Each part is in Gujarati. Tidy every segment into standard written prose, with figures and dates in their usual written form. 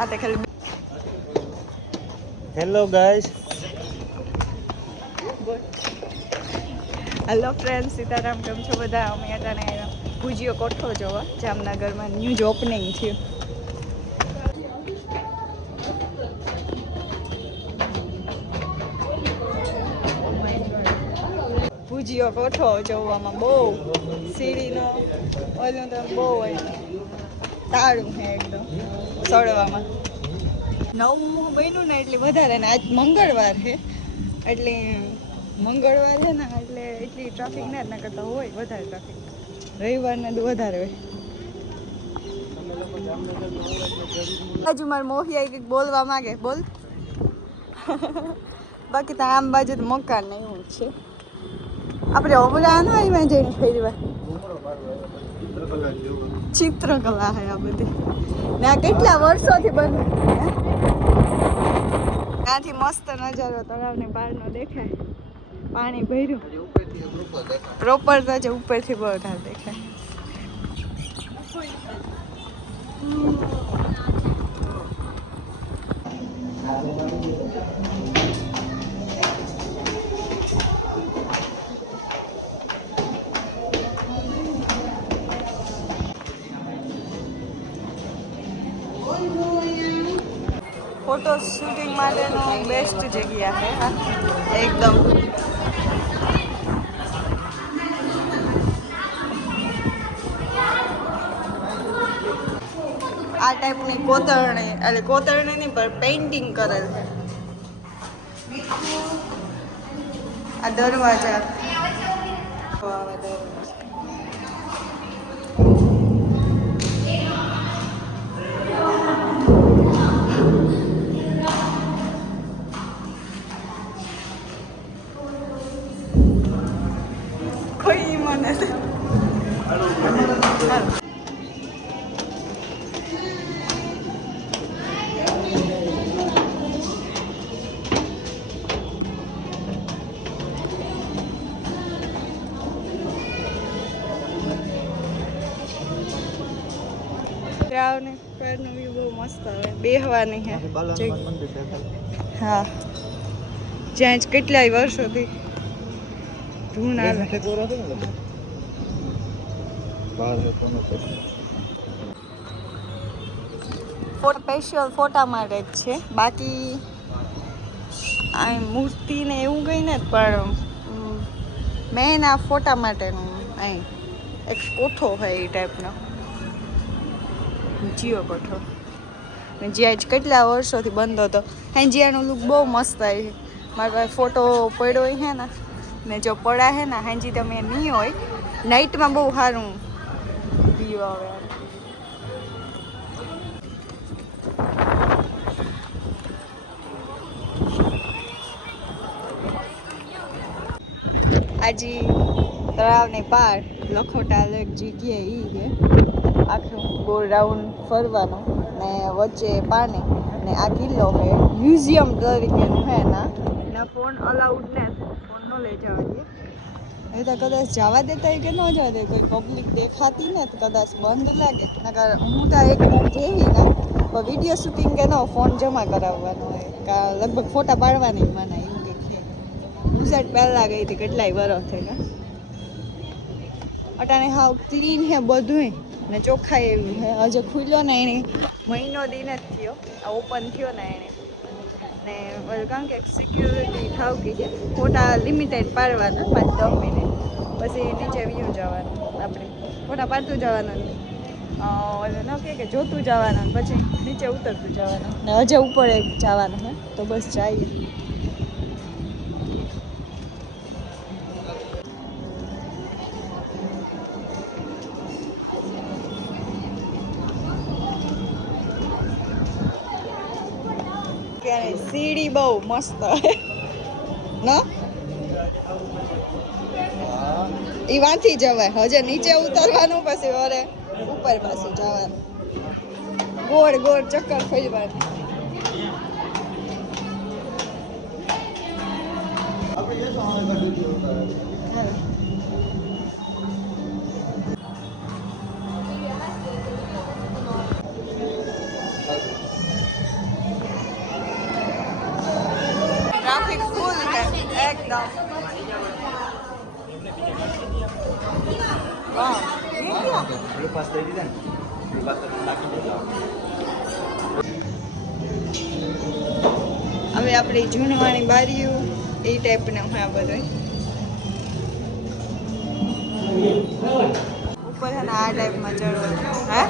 આ તે ખાલી hello guys. Hello friend, Sitaram. કેમ છો બધા? અમે અટાણે ભુજીયો કોઠો જોવા જામનગરમાં ન્યૂ જ ઓપનિંગ થયું. ભુજીયો કોઠો જોવામાં બહુ સીડીનો ઓલું તો બહુ હોય તાળું છે એકદમ સળવામાં. નવું બન્યું ને એટલે વધારે ને આજ મંગળવાર છે એટલે મંગળવાર છે ને એટલે એટલી ટ્રાફિક ના જ ના કરતા હોય વધારે ટ્રાફિક. રવિવારના વધારે હોય. બાજુ મારે મોહી આવી કંઈક બોલવા માંગે, બોલ. બાકી તો આમ બાજુ તો મકાન ને એવું છે. આપણે હમણાં ના આવ્યા જઈને ફેરી વાર ચિત્રકલા છે આ બધી ને આ કેટલા વર્ષોથી બંધ. ત્યાંથી મસ્ત નજારો તળાવની બહારનો દેખાય. પાણી ભર્યું પ્રોપર તો છે, ઉપરથી બહુ વધારે દેખાય. ફોટો શૂટિંગ માટેનો બેસ્ટ જગ્યા છે એકદમ. આ ટાઈપની કોતરણી એટલે કોતરણી નહીં પણ પેઇન્ટિંગ કરેલ છે. આ દરવાજા કોઈ મને ત્યાંની પરનો વ્યૂ બહુ મસ્ત આવે. બેહવાની હે હા, જ્યાં જ કેટલાય વર્ષોથી ધૂન આવે. સ્પેશિયલ ફોટા માટે જ છે. બાકી આ મૂર્તિ ને એવું કંઈ ને પણ મેન આ ફોટા માટેનું અહીં એક કોઠો હોય એ ટાઈપનો જીઓ કોઠો. જ્યાં જ કેટલા વર્ષોથી બંધ હતો. હાંજિયાનો લુક બહુ મસ્ત આવી. મારા પાસે ફોટો પડ્યો છે ને જો પડા છે ને હાંજી તમે નહીં હોય નાઇટમાં બહુ સારું વ્યૂ આવે. આજી તળાવને પાર લખોટા એક જગ્યાએ ઈ છે. આખું ગોળ રાઉન્ડ ફરવાનું ને વચ્ચે પાણી ને આ કિલ્લો છે. મ્યુઝિયમ તરીકેનું છે ના ફોન અલાઉડ ને ફોન ન લઈ જવા દે. એ તો કદાચ જવા દેતા હોય કે ન જવા દે. કોઈ પબ્લિક દેખાતી ને તો કદાચ બંધ લાગે. નકર હું તો એક વાર જેવી ને પણ વિડીયો શૂટિંગ કે નો ફોન જમા કરાવવાનો હોય કા લગભગ ફોટા પાડવાની મને એવું કંઈક છે. હું સાઈડ પહેલાં ગઈ હતી કેટલાય વર્ષ થઈ ગયા. અટાણે હાવ ક્લીન હે બધું ને ચોખ્ખાઈ એવી હે. હજે ખુલ્યો ને એને મહિનો દિન જ થયો ઓપન થયો ને એને ને કારણ કે સિક્યુરિટી ઠાવકી છે. ફોટા લિમિટેડ પાડવાના 5-10 મિનિટ પછી નીચે વ્યૂ જવાનું. આપણે ફોટા પાડતું જવાનું ન કે જોતું જવાનું પછી નીચે ઉતરતું જવાનું ને હજે ઉપર જવાનું હે તો બસ જઈએ. સીડી બહુ મસ્ત ના ઈ વાંથી જવાય. હજે નીચે ઉતરવાનું પછી વરે ઉપર પાછું જવાનું. ગોળ ગોળ ચક્કર ફેરવાનું. હવે આપણી જૂનવાણી બારીઓ એ ટાઈપના હોય આ બધું ઉપર છે ને આ ટાઈપમાં ચડવાનું હા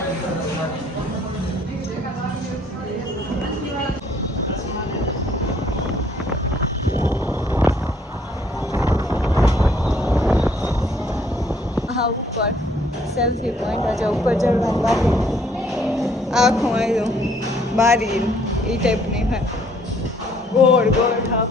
હા ઉપર સેલ્ફી પોઈન્ટ હજુ ઉપર ચડવાનું બાકી આખું આવ્યું બારી એ ટાઈપની હોય ગોળ ગોળ હા